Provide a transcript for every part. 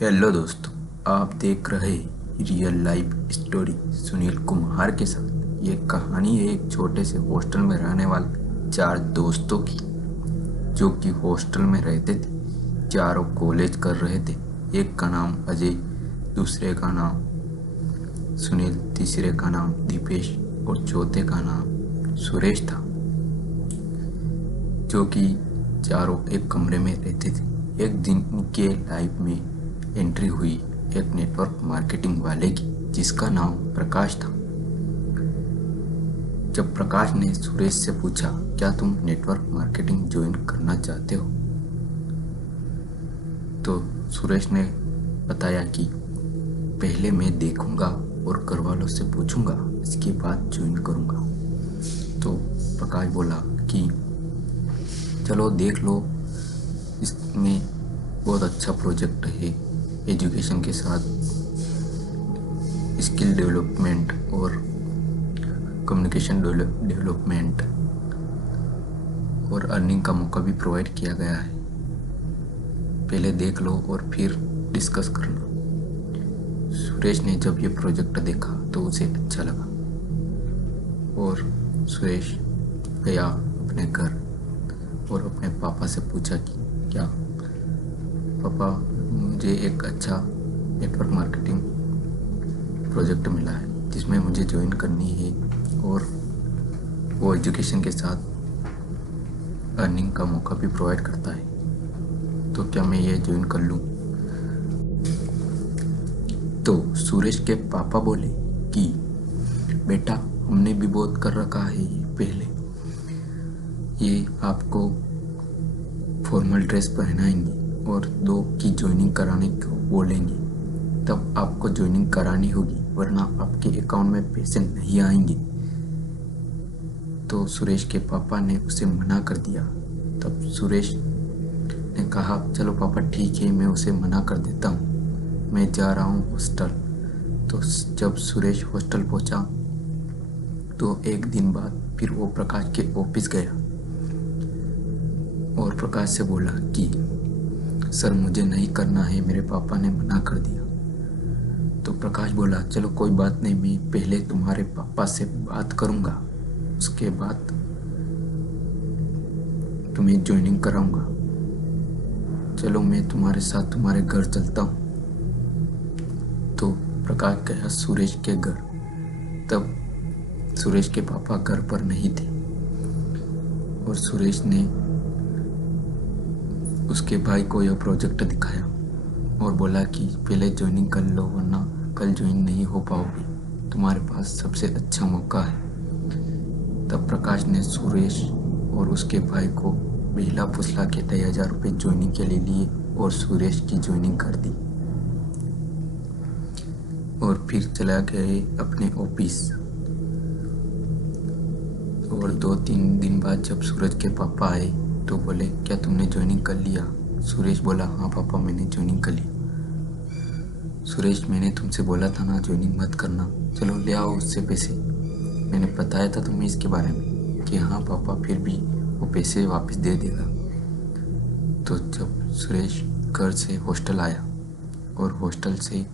Hello दोस्तों, आप देख रहे real life story Sunil Kumar के साथ। ये कहानी है एक छोटे से हॉस्टल में रहने वाले चार दोस्तों की, जो कि हॉस्टल में रहते थे। चारों कॉलेज कर रहे थे। एक का नाम अजय, दूसरे का नाम सुनील, तीसरे का नाम दीपेश और चौथे का नाम सुरेश था, जो कि चारों एक कमरे में रहते थे। एक दिन उनके लाइफ में एंट्री हुई एक नेटवर्क मार्केटिंग वाले की, जिसका नाम प्रकाश था। जब प्रकाश ने सुरेश से पूछा, क्या तुम नेटवर्क मार्केटिंग ज्वाइन करना चाहते हो, तो सुरेश ने बताया कि पहले मैं देखूंगा और घर वालों से पूछूंगा, इसके बाद ज्वाइन करूंगा। तो प्रकाश बोला कि चलो देख लो, इसमें बहुत अच्छा प्रोजेक्ट है। एजुकेशन के साथ स्किल डेवलपमेंट और कम्युनिकेशन डेवलपमेंट और अर्निंग का मौका भी प्रोवाइड किया गया है। पहले देख लो और फिर डिस्कस करना। सुरेश ने जब ये प्रोजेक्ट देखा तो उसे अच्छा लगा और सुरेश गया अपने घर और अपने पापा से पूछा कि क्या पापा, मुझे एक अच्छा नेटवर्क मार्केटिंग प्रोजेक्ट मिला है जिसमें मुझे ज्वाइन करनी है और वो एजुकेशन के साथ अर्निंग का मौका भी प्रोवाइड करता है, तो क्या मैं ये ज्वाइन कर लूँ। तो सुरेश के पापा बोले कि बेटा, हमने भी बहुत कर रखा है ये पहले। ये आपको फॉर्मल ड्रेस पहनाएंगे और 2 की ज्वाइनिंग कराने को बोलेंगे, तब आपको ज्वाइनिंग करानी होगी, वरना आपके अकाउंट में पैसे नहीं आएंगे। तो सुरेश के पापा ने उसे मना कर दिया। तब सुरेश ने कहा, चलो पापा ठीक है, मैं उसे मना कर देता हूँ, मैं जा रहा हूँ हॉस्टल। तो जब सुरेश हॉस्टल पहुँचा तो एक दिन बाद फिर वो प्रकाश के ऑफिस गया और प्रकाश से बोला कि सर, मुझे नहीं करना है, मेरे पापा ने मना कर दिया। तो प्रकाश बोला, चलो कोई बात नहीं, मैं पहले तुम्हारे पापा से बात करूंगा, उसके बाद तुम्हें ज्वाइनिंग कराऊंगा। चलो मैं तुम्हारे साथ तुम्हारे घर चलता हूँ। तो प्रकाश गया सुरेश के घर। तब सुरेश के पापा घर पर नहीं थे और सुरेश ने उसके भाई को यह प्रोजेक्ट दिखाया और बोला कि पहले ज्वाइनिंग कर लो, वरना कल ज्वाइन नहीं हो पाओगे, तुम्हारे पास सबसे अच्छा मौका है। तब प्रकाश ने सुरेश और उसके भाई को बेहला फुसला के 10,000 रुपये ज्वाइनिंग के लिए लिए और सुरेश की ज्वाइनिंग कर दी और फिर चला गए अपने ऑफिस। और 2-3 दिन बाद जब सूरज के पापा आए तो बोले, क्या तुमने ज्वाइनिंग कर लिया। सुरेश बोला, हाँ पापा, मैंने ज्वाइनिंग कर लिया। सुरेश, मैंने तुमसे बोला था ना ज्वाइनिंग मत करना, चलो ले आओ उससे पैसे। मैंने बताया था तुम्हें इसके बारे में कि हाँ पापा, फिर भी वो पैसे वापस दे देगा। तो जब सुरेश घर से हॉस्टल आया और हॉस्टल से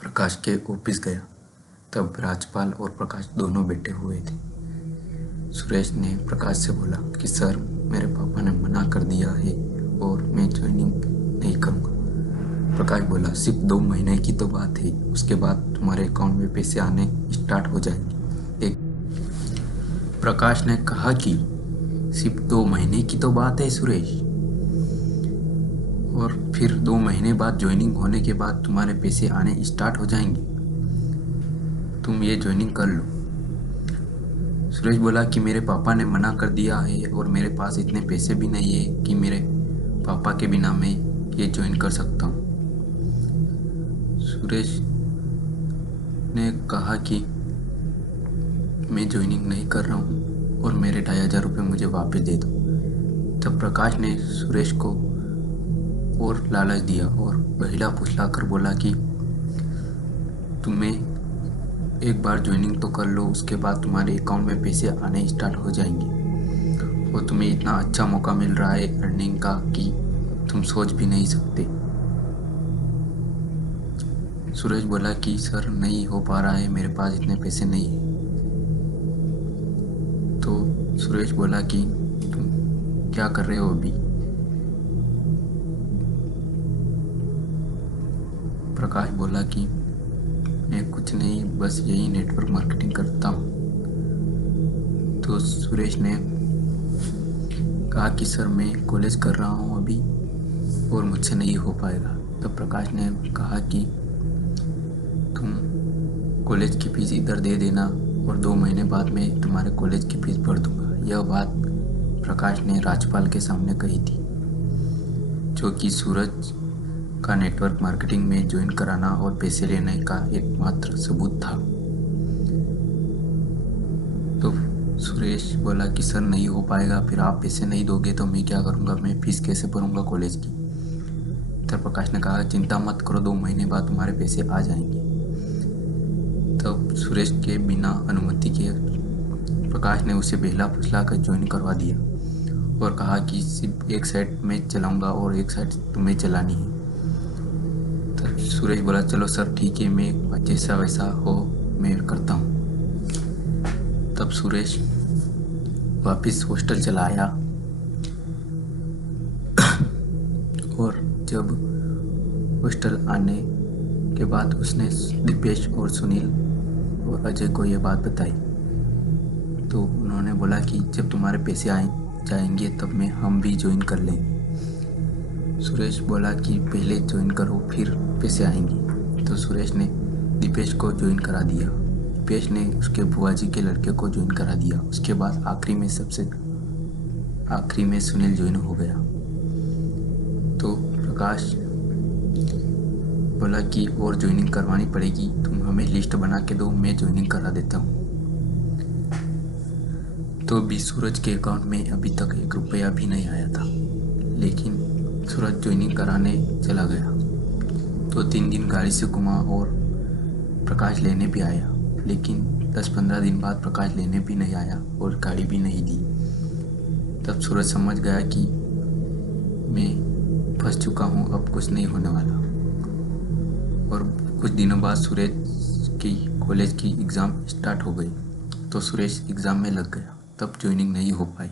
प्रकाश के ऑफिस गया, तब राजपाल और प्रकाश दोनों बैठे हुए थे। सुरेश ने प्रकाश से बोला कि सर, मेरे पापा ने मना कर दिया है और मैं ज्वाइनिंग नहीं करूँगा। प्रकाश बोला, सिर्फ 2 महीने की तो बात है, उसके बाद तुम्हारे अकाउंट में पैसे आने स्टार्ट हो जाएंगे। प्रकाश ने कहा कि सिर्फ 2 महीने की तो बात है सुरेश, और फिर 2 महीने बाद ज्वाइनिंग होने के बाद तुम्हारे पैसे आने स्टार्ट हो जाएंगे, तुम ये ज्वाइनिंग कर लो। सुरेश बोला कि मेरे पापा ने मना कर दिया है और मेरे पास इतने पैसे भी नहीं है कि मेरे पापा के बिना मैं ये ज्वाइन कर सकता हूँ। सुरेश ने कहा कि मैं ज्वाइनिंग नहीं कर रहा हूँ और मेरे 2,500 रुपये मुझे वापस दे दो। तब प्रकाश ने सुरेश को और लालच दिया और बहिला फुसला कर बोला कि तुम्हें एक बार ज्वाइनिंग तो कर लो, उसके बाद तुम्हारे अकाउंट में पैसे आने स्टार्ट हो जाएंगे और तुम्हें इतना अच्छा मौका मिल रहा है अर्निंग का कि तुम सोच भी नहीं सकते। सुरेश बोला कि सर नहीं हो पा रहा है, मेरे पास इतने पैसे नहीं है। तो सुरेश बोला कि तुम क्या कर रहे हो अभी? प्रकाश बोला कि मैं कुछ नहीं, बस यही नेटवर्क मार्केटिंग करता हूँ। तो सुरेश ने कहा कि सर मैं कॉलेज कर रहा हूँ अभी और मुझसे नहीं हो पाएगा। तब प्रकाश ने कहा कि तुम कॉलेज की फीस इधर दे देना और 2 महीने बाद मैं तुम्हारे कॉलेज की फीस भर दूंगा। यह बात प्रकाश ने राजपाल के सामने कही थी, जो कि सूरज का नेटवर्क मार्केटिंग में ज्वाइन कराना और पैसे लेने का एकमात्र सबूत था। तो सुरेश बोला कि सर नहीं हो पाएगा, फिर आप पैसे नहीं दोगे तो मैं क्या करूँगा, मैं फीस कैसे भरूँगा कॉलेज की? तब प्रकाश ने कहा चिंता मत करो, 2 महीने बाद तुम्हारे पैसे आ जाएंगे। तब सुरेश के बिना अनुमति के प्रकाश ने उसे बहला फुसला कर ज्वाइन करवा दिया और कहा कि सिर्फ एक साइड मैं चलाऊंगा और एक साइड तुम्हें चलानी है। तब सुरेश बोला चलो सर ठीक है, मैं जैसा वैसा हो मैं करता हूँ। तब सुरेश वापस हॉस्टल चला आया और जब हॉस्टल आने के बाद उसने दीपेश और सुनील और अजय को यह बात बताई। तो उन्होंने बोला कि जब तुम्हारे पैसे आ जाएंगे तब में हम भी ज्वाइन कर लेंगे। सुरेश बोला कि पहले ज्वाइन करो फिर पैसे आएंगे। तो सुरेश ने दीपेश को ज्वाइन करा दिया, दीपेश ने उसके बुआ जी के लड़के को ज्वाइन करा दिया। उसके बाद आखिरी में सुनील ज्वाइन हो गया। तो प्रकाश बोला कि और ज्वाइनिंग करवानी पड़ेगी, तुम हमें लिस्ट बना के दो, मैं ज्वाइनिंग करा देता हूँ। तो भी सूरज के अकाउंट में अभी तक 1 रुपया भी नहीं आया था, लेकिन सूरज ज्वाइनिंग कराने चला गया। तो 3 दिन गाड़ी से घुमा और प्रकाश लेने भी आया, लेकिन 10-15 दिन बाद प्रकाश लेने भी नहीं आया और गाड़ी भी नहीं दी। तब सूरज समझ गया कि मैं फंस चुका हूँ, अब कुछ नहीं होने वाला। और कुछ दिनों बाद सूरज की कॉलेज की एग्ज़ाम स्टार्ट हो गई। तो सुरेश एग्ज़ाम में लग गया, तब ज्वाइनिंग नहीं हो पाई।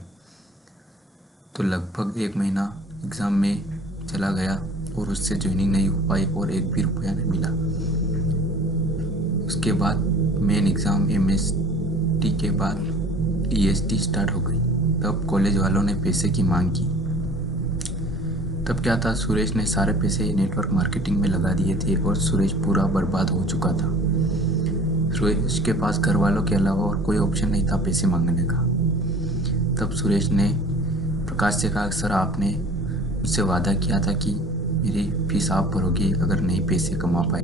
तो लगभग 1 महीना एग्ज़ाम में चला गया और उससे ज्वाइनिंग नहीं हो पाई और 1 भी रुपया नहीं मिला। उसके बाद मेन एग्ज़ाम MST के बाद DST स्टार्ट हो गई। तब कॉलेज वालों ने पैसे की मांग की। तब क्या था, सुरेश ने सारे पैसे नेटवर्क मार्केटिंग में लगा दिए थे और सुरेश पूरा बर्बाद हो चुका था। सुरेश के पास घर वालों के अलावा और कोई ऑप्शन नहीं था पैसे मांगने का। तब सुरेश ने प्रकाश से कहा सर आपने मुझसे वादा किया था कि मेरी फीस आप भरोगे अगर नहीं पैसे कमा पाए।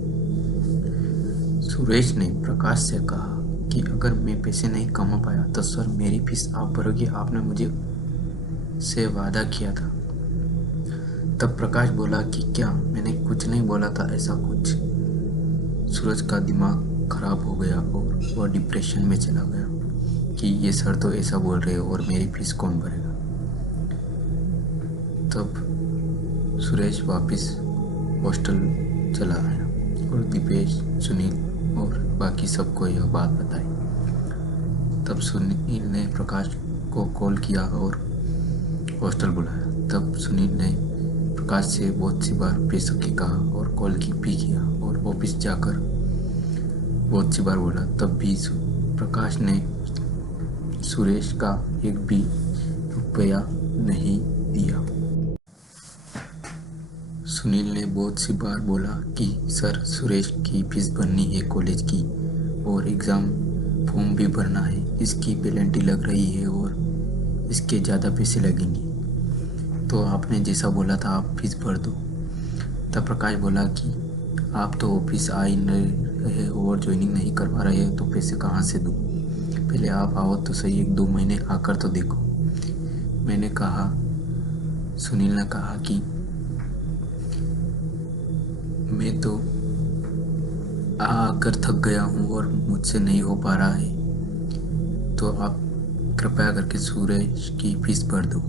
सुरेश ने प्रकाश से कहा कि अगर मैं पैसे नहीं कमा पाया तो सर मेरी फीस आप भरोगे, आपने मुझे से वादा किया था। तब प्रकाश बोला कि क्या मैंने कुछ नहीं बोला था ऐसा कुछ। सूरज का दिमाग खराब हो गया और वह डिप्रेशन में चला गया कि ये सर तो ऐसा बोल रहे हो और मेरी फीस कौन भरेगा। तब सुरेश वापस हॉस्टल चला आया और दीपेश, सुनील और बाकी सबको यह बात बताई। तब सुनील ने प्रकाश को कॉल किया और हॉस्टल बुलाया। तब सुनील ने प्रकाश से बहुत सी बार पैसों की कहा और कॉल की भी किया और ऑफिस जाकर बहुत सी बार बोला, तब भी प्रकाश ने सुरेश का 1 भी रुपया नहीं दिया। सुनील ने बहुत सी बार बोला कि सर सुरेश की फीस भरनी है कॉलेज की और एग्ज़ाम फॉर्म भी भरना है, इसकी पेनल्टी लग रही है और इसके ज़्यादा पैसे लगेंगे, तो आपने जैसा बोला था आप फीस भर दो। तब प्रकाश बोला कि आप तो ऑफिस आ ही नहीं रहे और ज्वाइनिंग नहीं करवा रहे तो पैसे कहाँ से दूँ, पहले आप आओ तो सही, 1-2 महीने आकर तो देखो। मैंने कहा, सुनील ने कहा कि मैं तो आकर थक गया हूँ और मुझसे नहीं हो पा रहा है, तो आप कृपया करके सुरेश की फीस भर दो।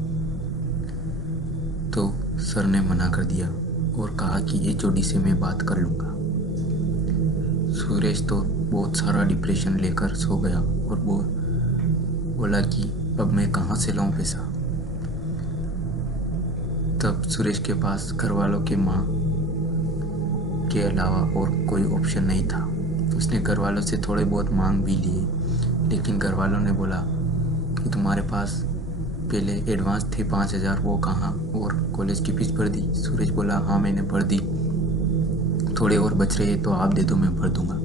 तो सर ने मना कर दिया और कहा कि HOD से मैं बात कर लूँगा। सुरेश तो बहुत सारा डिप्रेशन लेकर सो गया और वो बोला कि अब मैं कहाँ से लाऊं पैसा। तब सुरेश के पास घर वालों के माँ के अलावा और कोई ऑप्शन नहीं था। उसने घर वालों से थोड़े बहुत मांग भी लिए, लेकिन घर वालों ने बोला कि तुम्हारे पास पहले एडवांस थे 5,000, वो कहाँ, और कॉलेज की फीस भर दी। सुरेश बोला हाँ मैंने भर दी, थोड़े और बच रहे तो आप दे दो, मैं भर दूंगा।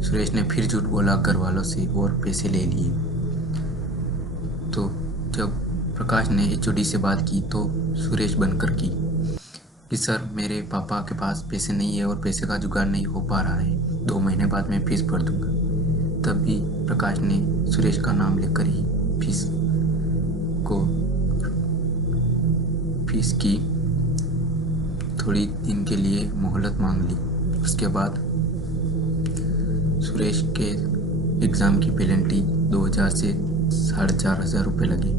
सुरेश ने फिर झूठ बोला घर वालों से और पैसे ले लिए। तो जब प्रकाश ने HOD से बात की तो सुरेश बनकर की कि सर मेरे पापा के पास पैसे नहीं है और पैसे का जुगाड़ नहीं हो पा रहा है, 2 महीने बाद मैं फीस भर दूंगा। तब भी प्रकाश ने सुरेश का नाम लेकर ही फीस की थोड़ी दिन के लिए मोहलत मांग ली। उसके बाद सुरेश के एग्ज़ाम की पेनल्टी 2,000 से 4,500 रुपये लगी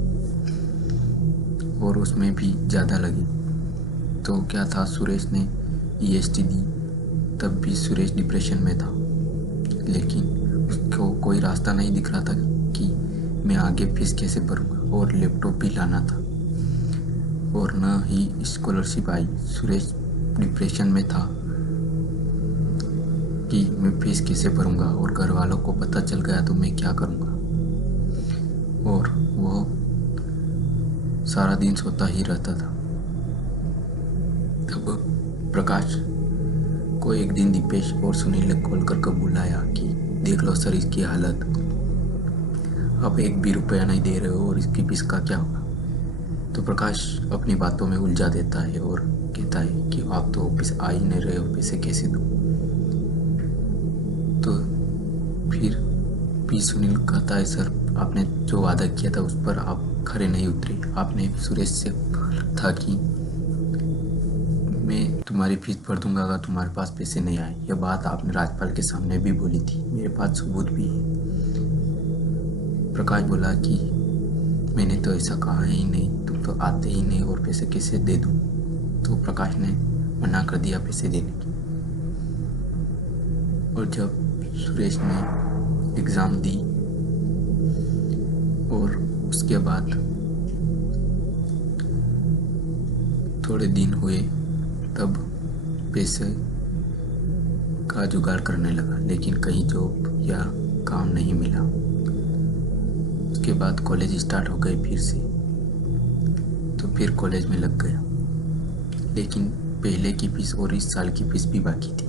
और उसमें भी ज़्यादा लगी। तो क्या था, सुरेश ने EST दी। तब भी सुरेश डिप्रेशन में था, लेकिन उसको कोई रास्ता नहीं दिख रहा था कि मैं आगे फीस कैसे भरूंगा, और लैपटॉप भी लाना था और न ही स्कॉलरशिप आई। सुरेश डिप्रेशन में था कि मैं फीस कैसे भरूंगा, और घर वालों को पता चल गया तो मैं क्या करूंगा। और वो सारा दिन सोता ही रहता था। तब प्रकाश को एक दिन दीपेश और सुनील ने कॉल कर बुलाया कि देख लो सर इसकी हालत, अब 1 भी रुपया नहीं दे रहे हो और इसकी फीस का क्या होगा। तो प्रकाश अपनी बातों में उलझा देता है और कहता है कि आप तो ऑफिस आ ही नहीं रहे हो, पैसे कैसे दूँ। तो फिर भी सुनील कहता है सर आपने जो वादा किया था उस पर आप खरे नहीं उतरे। आपने सुरेश से था कि मैं तुम्हारी फीस भर दूंगा अगर तुम्हारे पास पैसे नहीं आए। यह बात आपने राजपाल के सामने भी बोली थी, मेरे पास सबूत भी है। प्रकाश बोला कि मैंने तो ऐसा कहा ही नहीं, तुम तो आते ही नहीं और पैसे कैसे दे दूं। तो प्रकाश ने मना कर दिया पैसे देने की। और जब सुरेश ने एग्ज़ाम दी और उसके बाद थोड़े दिन हुए, तब पैसे का जुगाड़ करने लगा, लेकिन कहीं जॉब या काम नहीं मिला। उसके बाद कॉलेज स्टार्ट हो गए फिर से, तो फिर कॉलेज में लग गया, लेकिन पहले की फीस और इस साल की फीस भी बाकी थी,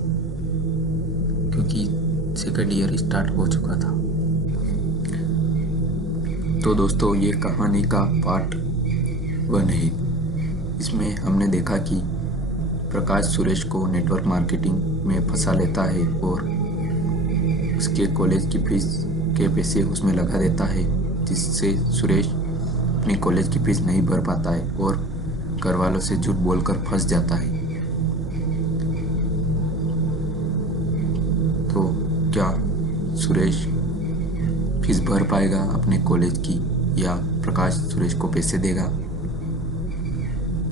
क्योंकि सेकंड ईयर स्टार्ट हो चुका था। तो दोस्तों ये कहानी का पार्ट 1 है। इसमें हमने देखा कि प्रकाश सुरेश को नेटवर्क मार्केटिंग में फंसा लेता है और उसके कॉलेज की फीस के पैसे उसमें लगा देता है, जिससे सुरेश अपनी कॉलेज की फीस नहीं भर पाता है और घर वालों से झूठ बोलकर फंस जाता है। तो क्या सुरेश फीस भर पाएगा अपने कॉलेज की, या प्रकाश सुरेश को पैसे देगा?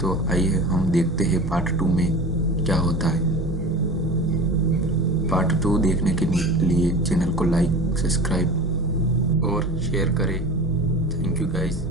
तो आइए हम देखते हैं पार्ट 2 में क्या होता है। पार्ट 2 देखने के लिए चैनल को लाइक, सब्सक्राइब और शेयर करें। Thank you guys.